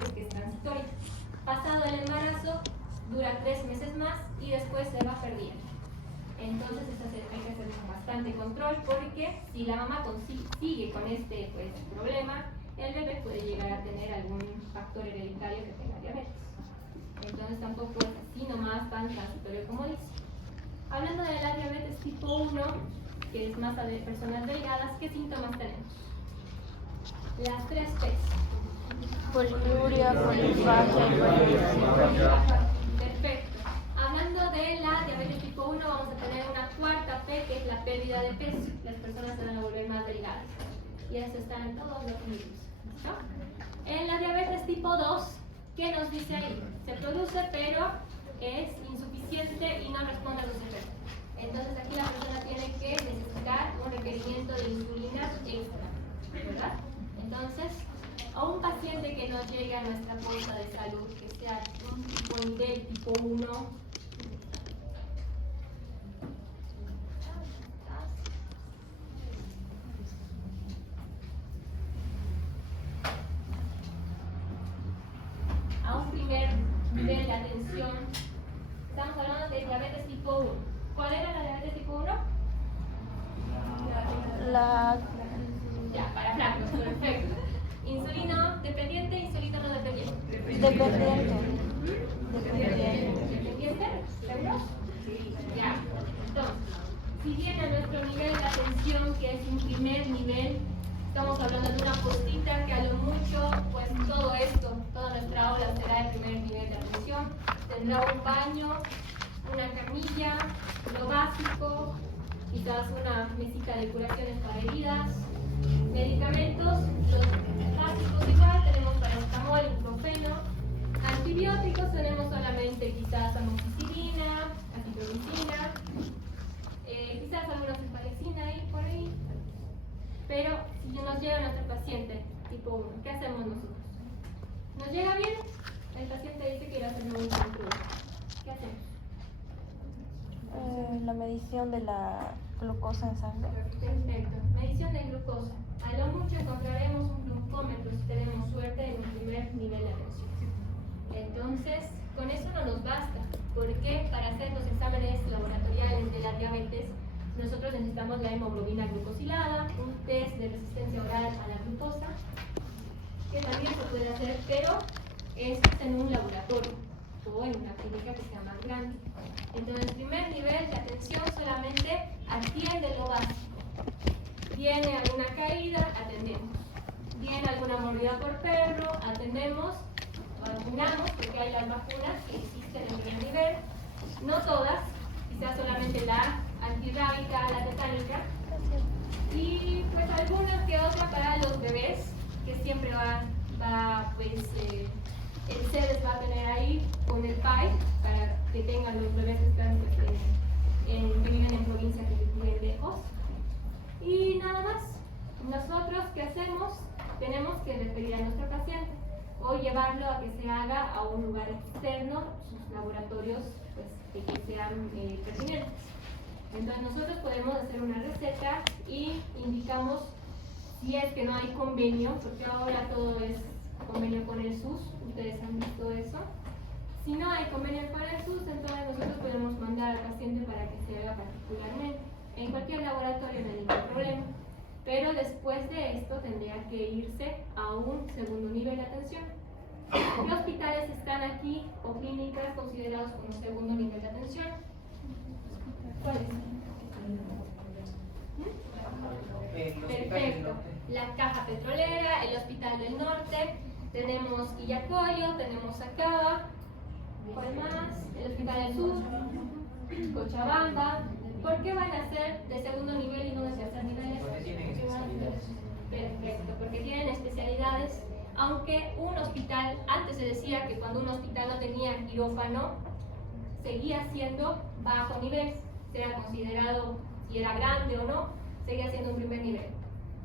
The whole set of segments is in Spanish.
diabetes que es transitoria. Pasado el embarazo, dura 3 meses más y después se va perdiendo. Entonces hay que hacer bastante control, porque si la mamá sigue con este problema, el bebé puede llegar a tener algún factor hereditario que tenga diabetes. Entonces tampoco es así nomás tan transitorio como dice. Hablando de la diabetes tipo 1, que es más de personas delgadas, ¿qué síntomas tenemos? Las 3 P's. Poliuria, polifagia y poliuricemia. Perfecto. Hablando de la diabetes tipo 1, vamos a tener una cuarta P, que es la pérdida de peso. Las personas se van a volver más delgadas. Y eso está en todos los libros. ¿Listo? En la diabetes tipo 2, ¿qué nos dice ahí? Se produce, pero es insuficiente y no responde a los efectos. Entonces aquí la persona tiene que necesitar un requerimiento de insulina extra, ¿verdad? Entonces, a un paciente que no llegue a nuestra bolsa de salud, que sea un tipo INDEL tipo 1, a un primer nivel de atención, estamos hablando de diabetes tipo 1. ¿Cuál era la diabetes tipo 1? Ya, para flacos, perfecto. ¿Insulino dependiente, insulino no dependiente? Dependiente. ¿Dependiente? ¿Seguros? Sí. Ya. Entonces, si bien a nuestro nivel de atención, que es un primer nivel, estamos hablando de una postita que a lo mucho, pues todo esto, toda nuestra aula será el primer nivel de atención. Tendrá un baño, una camilla, lo básico, quizás una mesita de curaciones para heridas, medicamentos, los básicos igual, tenemos paracetamol, ibuprofeno, antibióticos tenemos solamente quizás amoxicilina, acitromicina, quizás alguna cefalexina ahí por ahí. Pero si nos llega nuestro paciente tipo 1, ¿qué hacemos nosotros? ¿Nos llega bien? El paciente dice que irá a hacer un control. ¿Qué hacemos? La medición de la glucosa en sangre. Perfecto. Medición de glucosa. A lo mucho encontraremos un glucómetro si tenemos suerte en un primer nivel de atención. Entonces, con eso no nos basta, porque para hacer los exámenes laboratoriales de la diabetes, nosotros necesitamos la hemoglobina glucosilada, un test de resistencia oral a la glucosa, que también se puede hacer, pero es en un laboratorio o en una clínica que sea más grande. Entonces, primer nivel de atención solamente atiende lo básico. Viene alguna caída, atendemos. Viene alguna mordida por perro, atendemos, vacunamos, porque hay las vacunas que existen en primer nivel. No todas, quizás solamente la antirrábica, la tetánica. Y pues algunas que otras para los bebés, que siempre el CEDES va a tener ahí con el PAI, para que tengan los bebés que están que viven en provincias que viven lejos. Y nada más, nosotros ¿qué hacemos? Tenemos que despedir a nuestro paciente o llevarlo a que se haga a un lugar externo, sus laboratorios pues, que sean pertinentes. Entonces nosotros podemos hacer una receta y indicamos, si es que no hay convenio, porque ahora todo es convenio con el SUS, ustedes han visto eso. Si no hay convenio con el SUS, entonces nosotros podemos mandar al paciente para que se haga particularmente. En cualquier laboratorio no hay ningún problema, pero después de esto tendría que irse a un segundo nivel de atención. ¿Qué hospitales están aquí o clínicas considerados como segundo nivel de atención? ¿Cuáles? Perfecto. La Caja Petrolera, el Hospital del Norte, tenemos Illacoyo, tenemos Acaba, ¿cuál más? El Hospital del Sur, Cochabamba. ¿Por qué van a ser de segundo nivel y no de tercer nivel? Porque tienen especialidades. Perfecto, porque tienen especialidades. Aunque un hospital, antes se decía que cuando un hospital no tenía quirófano, seguía siendo bajo nivel, sea considerado si era grande o no, seguía siendo un primer nivel.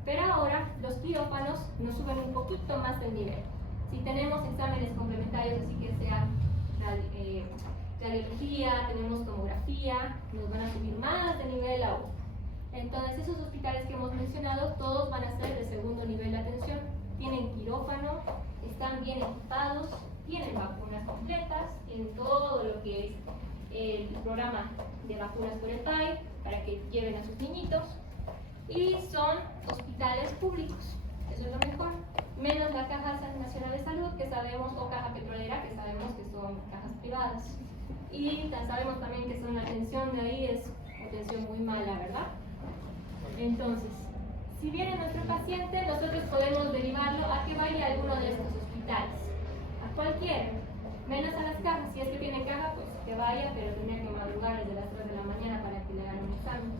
Pero ahora los quirófanos nos suben un poquito más el nivel. Si tenemos exámenes complementarios, así que sea radiología, tenemos tomografía, nos van a subir más de nivel aún. Entonces esos hospitales que hemos mencionado, todos van a ser de segundo nivel de atención. Tienen quirófano, están bien equipados, tienen vacunas completas, tienen todo lo que es el programa de vacunas por el PAI para que lleven a sus niñitos, y son hospitales públicos, eso es lo mejor, menos la Caja Nacional de Salud, que sabemos, o Caja Petrolera, que sabemos que son cajas privadas, y sabemos también que la atención de ahí es atención muy mala, ¿verdad? Entonces, si viene nuestro paciente, nosotros podemos derivarlo a que vaya a alguno de estos hospitales, a cualquiera, menos a las cajas. Si es que tienen caja, pues que vaya, pero tendría que madrugar desde las 3 de la mañana para que le hagan un examen,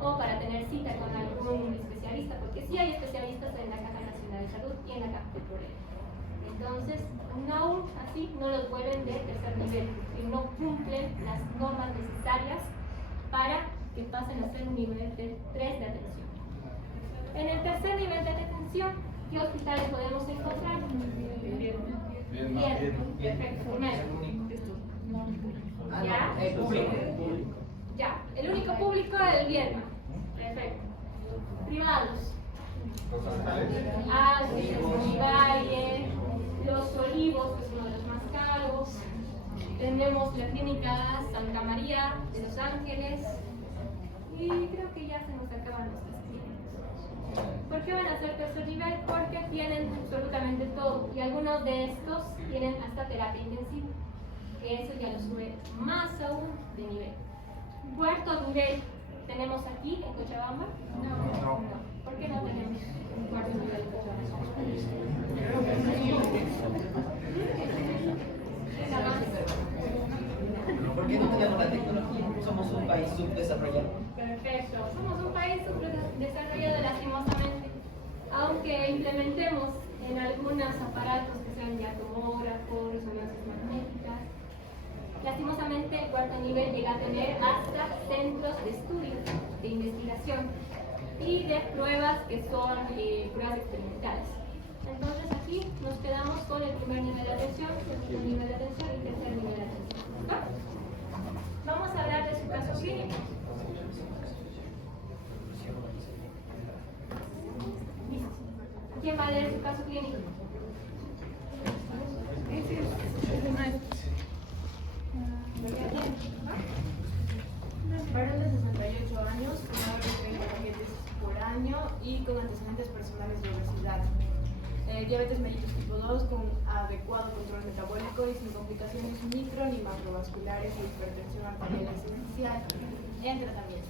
o para tener cita con algún especialista, porque sí hay especialistas en la Caja Nacional de Salud y en la Caja Petrolera. Entonces, aún así no los vuelven de tercer nivel, porque no cumplen las normas necesarias para que pasen a ser un nivel de 3 de atención. En el tercer nivel de atención, ¿qué hospitales podemos encontrar? Bien, perfecto. Primero. ¿Ya? Ya, el único público es el Viedma. Perfecto. Privados. Ángeles, Univalle, Los Olivos, que es uno de los más caros. Tenemos la clínica Santa María de Los Ángeles. Y creo que ya se nos acaban nuestras clínicas. ¿Por qué van a ser tercer nivel? Porque tienen absolutamente todo. Y algunos de estos tienen hasta terapia intensiva, que eso ya lo sube más aún de nivel. Puerto Durey, ¿tenemos aquí en Cochabamba? No. ¿Por qué no tenemos un cuarto nivel en Cochabamba? ¿Por qué no tenemos la tecnología? Somos un país subdesarrollado. Perfecto, somos un país subdesarrollado lastimosamente, aunque implementemos en algunos aparatos que sean ya tomógrafos, resonancias magnéticas. Lastimosamente, el cuarto nivel llega a tener hasta centros de estudio, de investigación y de pruebas que son pruebas experimentales. Entonces aquí nos quedamos con el primer nivel de atención, segundo nivel de atención y tercer nivel de atención. ¿Listo? Vamos a hablar de su caso clínico. Listo. ¿Quién va a leer su caso clínico? Varón de 68 años, con más de 30 paquetes por año y con antecedentes personales de obesidad. Diabetes mellitus tipo 2 con adecuado control metabólico y sin complicaciones micro ni macrovasculares y hipertensión arterial esencial en tratamiento.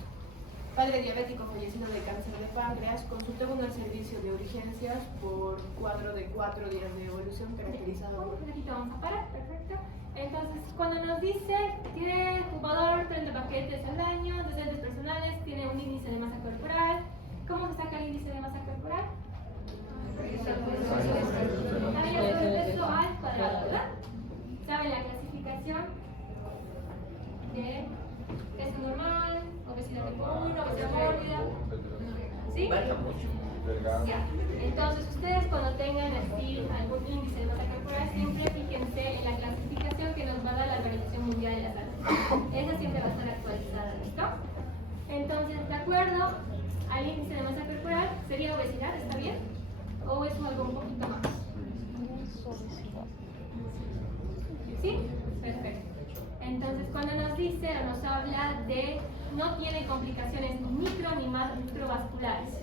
Padre diabético fallecido de cáncer de páncreas, consultó con el servicio de urgencias por cuadro de 4 días de evolución caracterizado por... Un poquito vamos a parar, perfecto. Entonces, cuando nos dice tiene jugador 30 paquetes al año, antecedentes personales, tiene un índice de masa corporal. ¿Cómo se saca el índice de masa corporal? Había peso al cuadrado, ¿verdad? ¿Saben la clasificación de peso normal, obesidad tipo 1, obesidad mórbida? ¿Sí? Ya. Entonces, ustedes cuando tengan así algún índice de masa corporal, siempre fíjense en la clasificación que nos va a dar la Organización Mundial de la Salud. Esa siempre va a estar actualizada, ¿listo? Entonces, de acuerdo al índice de masa corporal, ¿sería obesidad? ¿Está bien? ¿O es algo un poquito más? ¿Sí? Perfecto. Entonces, cuando nos dice o nos habla de no tiene complicaciones ni micro ni macrovasculares,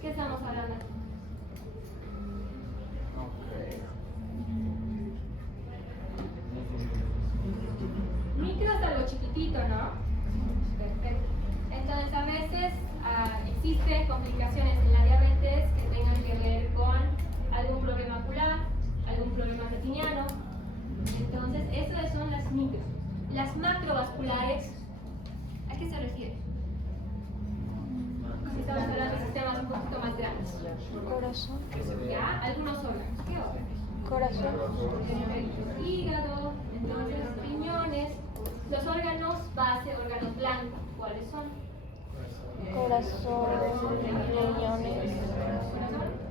¿qué estamos hablando aquí? Micro es algo chiquitito, ¿no? Perfecto. Entonces, a veces existen complicaciones en la diabetes que tengan que ver con algún problema ocular, algún problema retiniano. Entonces, esas son las micro. Las macrovasculares, ¿a qué se refiere? Estamos hablando de sistemas un poquito más grandes. Corazón. ¿Ya? Algunos órganos. ¿Qué órganos? Corazón. Perfecto. Hígado, entonces riñones. Los órganos base, órganos blancos, ¿cuáles son? Corazón, riñones.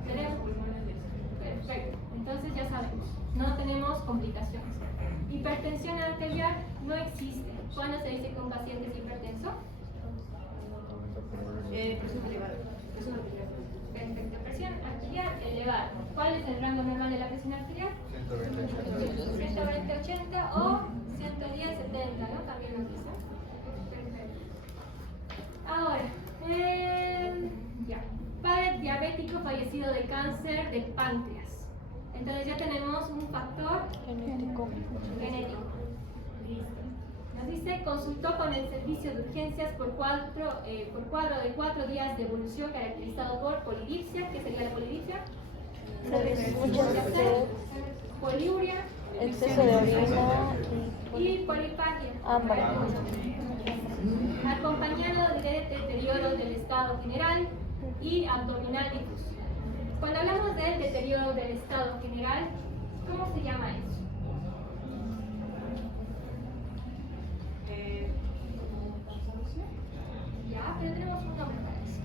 ¿Tenemos? Perfecto. Entonces ya sabemos, no tenemos complicaciones. Hipertensión arterial no existe. ¿Cuándo se dice que un paciente es hipertenso? Presión elevada. Es una opinión. Perfecto. Presión arterial elevada. ¿Cuál es el rango normal de la presión arterial? 120-80 o 110-70, ¿no? También nos dice. Perfecto. Ahora, ya. Padre diabético fallecido de cáncer de páncreas. Entonces ya tenemos un factor Genético. genético. Listo. Nos dice, consultó con el servicio de urgencias por cuadro de 4 días de evolución caracterizado por polidipsia. ¿Qué sería la polidipsia? Mucha sed, Poliuria exceso de orina y polifagia. hambre. Acompañado de deterioro del estado general y abdominal difuso. Cuando hablamos del deterioro del estado general, ¿cómo se llama eso? Ya, pero tenemos un nombre para eso.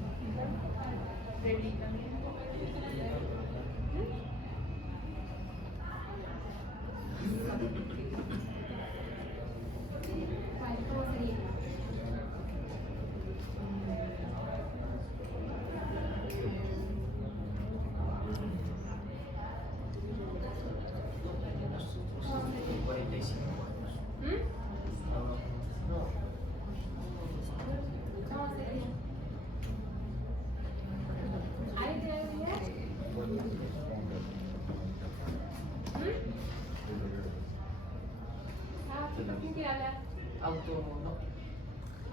¿Cuál? ¿Cómo sería? ¿Cómo sería? 45 años. ¿Mm? No. ¿Cómo sería? ¿Alguien tiene alguna idea? ¿Quién quiere hablar?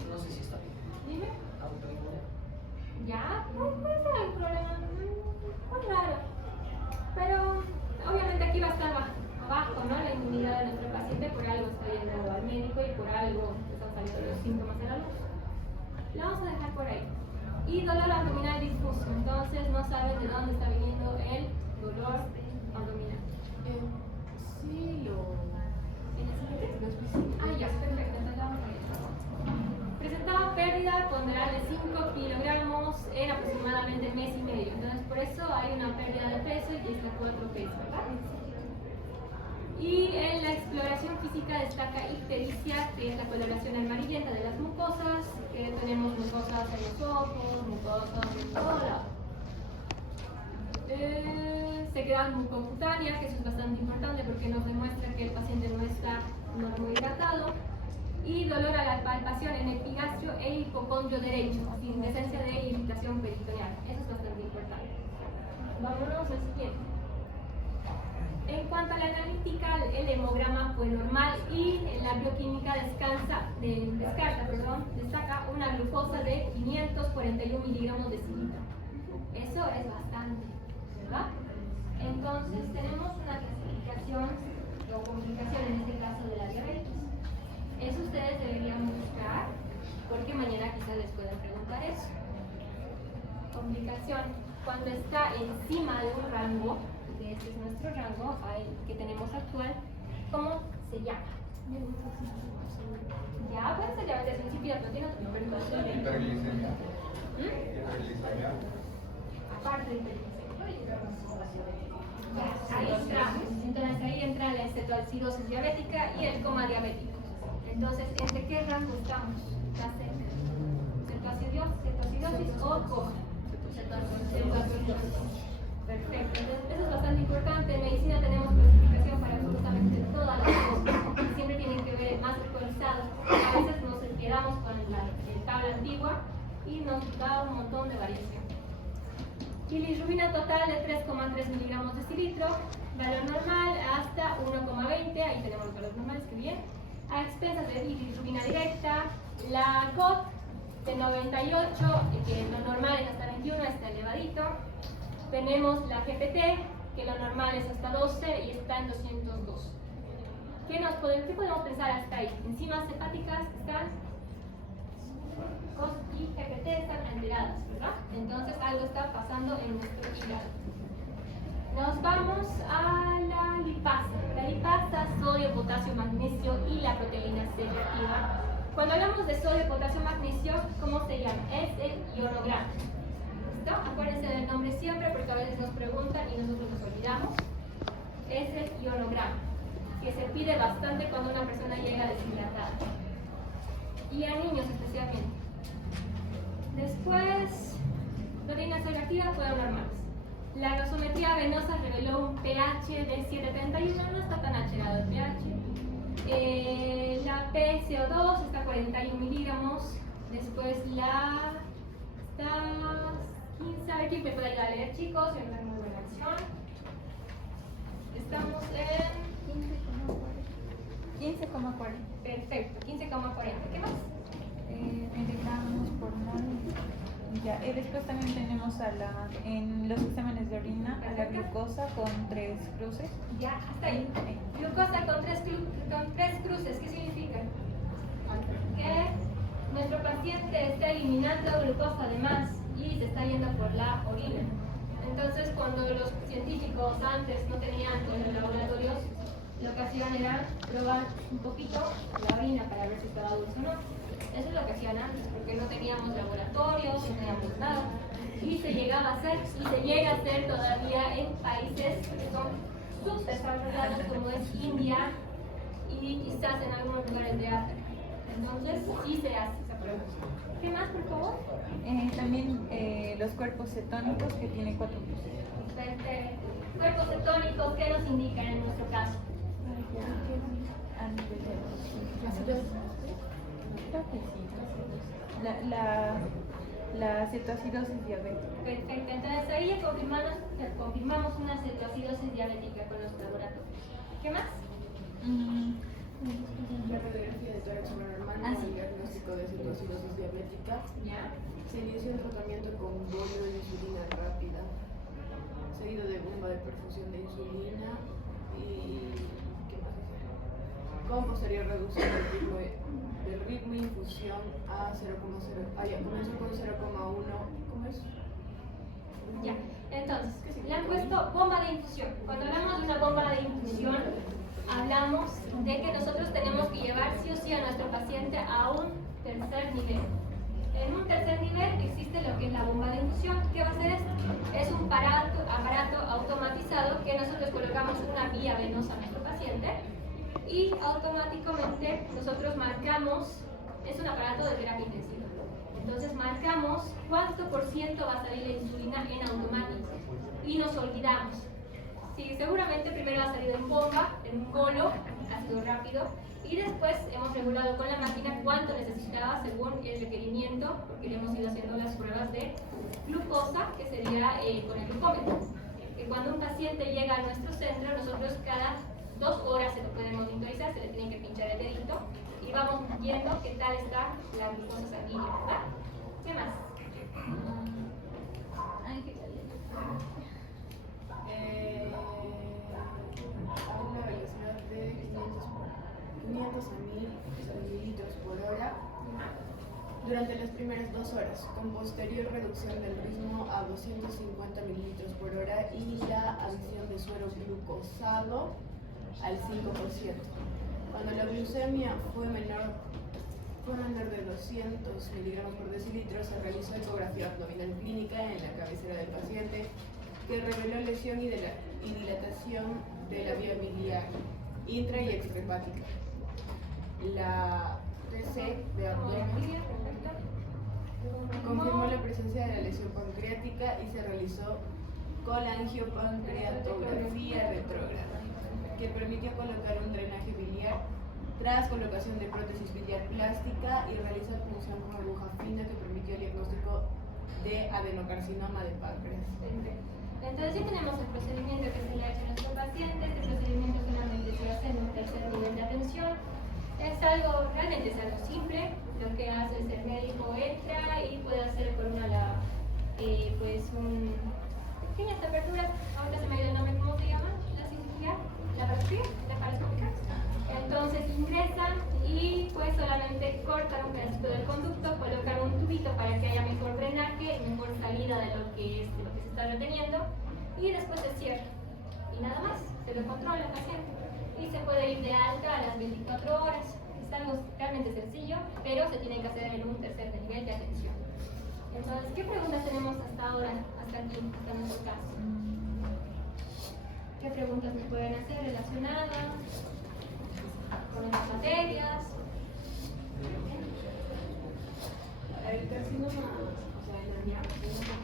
No sé si está bien. Dime. Autoinmune. Ya, no hay problema. Muy raro. Pero obviamente aquí va a estar abajo, ¿no? La inmunidad de nuestro paciente, por algo está yendo al médico y por algo están saliendo los síntomas de la luz. Lo vamos a dejar por ahí. Y dolor abdominal difuso. Entonces no saben de dónde está viniendo el dolor abdominal. Sí, lo... Ah, ya, perfecto. Entonces vamos a ver. Presentaba pérdida ponderal de 5 kilogramos en aproximadamente mes y medio. Entonces, por eso hay una pérdida de peso y está 4 pesos, ¿verdad? Y en la exploración física destaca ictericia, que es la coloración amarillenta de las mucosas, que tenemos mucosas en los ojos, mucosas en todo lado. Sequedad mucocutánea, que eso es bastante importante porque nos demuestra que el paciente no está muy hidratado. Y dolor a la palpación en epigastrio e hipocondrio derecho, sin presencia de irritación peritoneal. Eso es bastante importante. Vámonos al siguiente. En cuanto a la analítica, el hemograma fue normal y la bioquímica destaca una glucosa de 541 miligramos de cilindro. Eso es bastante, ¿verdad? Entonces tenemos una clasificación o complicación en este caso de la diabetes. Eso ustedes deberían buscar porque mañana quizás les puedan preguntar eso. Complicación, cuando está encima de un rango, que este es nuestro rango que tenemos actual, ¿cómo se llama? Ya, puede ser diabetes insípida, pero tiene otro nombre. Hiperglicemia. ¿Mm? Aparte de hiperglicemia. Ya, ahí entramos. Entonces ahí entra la cetoacidosis diabética y el coma diabético. Entonces, ¿entre qué rango estamos? ¿Cetoacidosis o coma? Cetoacidosis. Perfecto. Entonces, eso es bastante importante. En medicina tenemos clasificación para absolutamente todas las cosas. Siempre tienen que ver más actualizadas. A veces nos quedamos con la tabla antigua y nos da un montón de variación. Bilirrubina total de 3,3 miligramos de decilitro, valor normal hasta 1,20, ahí tenemos los valores normales, que bien. A expensas de bilirrubina directa, la COP de 98, que lo normal es hasta 21, está elevadito. Tenemos la GPT, que lo normal es hasta 12 y está en 202. ¿Qué podemos pensar hasta ahí? Enzimas hepáticas están COS y GPT están alteradas, ¿verdad? Entonces algo está pasando en nuestro hígado. Nos vamos a la lipasa. La lipasa, sodio, potasio, magnesio y la proteína C reactiva. Cuando hablamos de sodio, potasio, magnesio, ¿cómo se llama? Es el ionograma. ¿Listo? Acuérdense del nombre siempre porque a veces nos preguntan y nosotros nos olvidamos. Es el ionograma, que se pide bastante cuando una persona llega deshidratada. Y a niños especialmente. Después, de orina selectiva fueron normales. La gasometría venosa reveló un pH de 7,31, no está tan alterado el pH. La PCO2 está a 41 miligramos. Después la está 15, a ver quién me puede ayudar a leer, chicos, en una muy buena acción. Estamos en 15,40. perfecto, 15,40. ¿Qué más? 20 gramos por mol. Ya, después también tenemos en los exámenes de orina a la glucosa con 3 cruces. Ya, hasta ahí. Glucosa con tres cruces, ¿qué significa? Que nuestro paciente está eliminando glucosa de más y se está yendo por la orina. Entonces, cuando los científicos antes no tenían en los laboratorios, lo que hacían era probar un poquito la orina para ver si estaba dulce o no. Eso es lo que hacían antes, porque no teníamos laboratorios, no teníamos nada. Y se llegaba a hacer, y se llega a hacer todavía en países que son subdesarrollados, como es India y quizás en algunos lugares de África. Entonces, sí se hace esa prueba. ¿Qué más, por favor? También los cuerpos cetónicos que tienen 4 cruces. Cuerpos cetónicos, ¿qué nos indican en nuestro caso? A nivel de creo que sí. La cetoacidosis diabética. Perfecto, entonces ahí ya confirmamos una cetoacidosis diabética con los laboratorios. ¿Qué más? La radiografía de tórax normal con el diagnóstico de cetoacidosis diabética. ¿Ya? Se inició el tratamiento con bolio de insulina rápida, seguido de bomba de perfusión de insulina y ¿qué más hacer? Con posterior reducción del ritmo de infusión a 0,0. Comenzó con 0,1. ¿Cómo es? Ya, entonces, le han puesto bomba de infusión. Cuando hablamos de una bomba de infusión, hablamos de que nosotros tenemos que llevar sí o sí a nuestro paciente a un tercer nivel. En un tercer nivel existe lo que es la bomba de infusión. ¿Qué va a hacer esto? Es un aparato automatizado que nosotros colocamos una vía venosa a nuestro paciente y automáticamente nosotros marcamos, es un aparato de terapia intensiva. Entonces marcamos cuánto por ciento va a salir la insulina en automático y nos olvidamos. Sí, seguramente primero ha salido en bomba, en un golo, ha sido rápido, y después hemos regulado con la máquina cuánto necesitaba según el requerimiento, porque le hemos ido haciendo las pruebas de glucosa, que sería con el glucómetro. Que cuando un paciente llega a nuestro centro, nosotros cada 2 horas se lo puede monitorizar, se le tiene que pinchar el dedito y vamos viendo qué tal está la glucosa sanguínea, ¿verdad? ¿Qué más? A una velocidad de 500 a 1000 mililitros por hora durante las primeras 2 horas, con posterior reducción del ritmo a 250 mililitros por hora y la adición de suero glucosado al 5%. Cuando la glucemia fue menor de 200 miligramos por decilitro, se realizó ecografía abdominal clínica en la cabecera del paciente, que reveló lesión y dilatación de la vía biliar intra y extrahepática. La TC de abdomen confirmó la presencia de la lesión pancreática y se realizó colangiopancreatografía retrógrada, que permitió colocar un drenaje biliar tras colocación de prótesis biliar plástica y realizar punción con aguja fina que permitió el diagnóstico de adenocarcinoma de páncreas. Entonces ya tenemos el procedimiento que se le ha hecho a nuestro paciente. Este procedimiento solamente se hace en un tercer nivel de atención. Realmente es algo simple. Lo que hace es el médico entra y puede hacer por pequeñas aperturas. Ahorita se me ha ido el nombre, ¿cómo se llama? La cirugía, la laparoscópica. Entonces ingresan y pues solamente cortan un pedacito del conducto, colocan un tubito para que haya mejor drenaje, mejor salida de lo que se está reteniendo y después se cierra. Y nada más, se lo controla el paciente y se puede ir de alta a las 24 horas. Es algo realmente sencillo, pero se tiene que hacer en un tercer nivel de atención. Entonces, ¿qué preguntas tenemos hasta ahora, hasta aquí, hasta nuestro caso? ¿Qué preguntas me pueden hacer relacionadas con las materias? El carcinoma, o sea, el carcinoma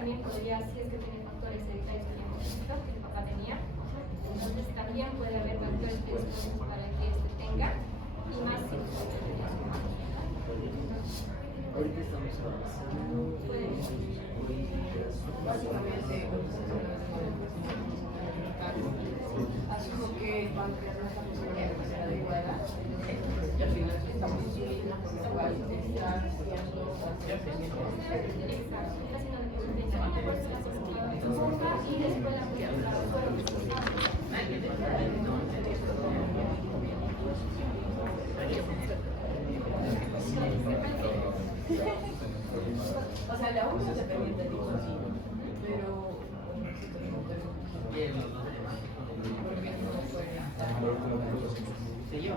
también podría, si es que tiene factores hereditarios que el papá tenía, entonces también puede haber factores predisponentes para que este tenga, y más si tenía su mamá. Ahorita estamos avanzando. Puede Básicamente, asumo que el páncreas no está funcionando de manera adecuada y al final estamos insulina, por lo cual está haciendo exacto, está haciendo dependencia, una persona se bomba y después la o sea, la uno es dependiente de insulina, pero Bien, los dos. porque no puede estar. ¿Sí yo?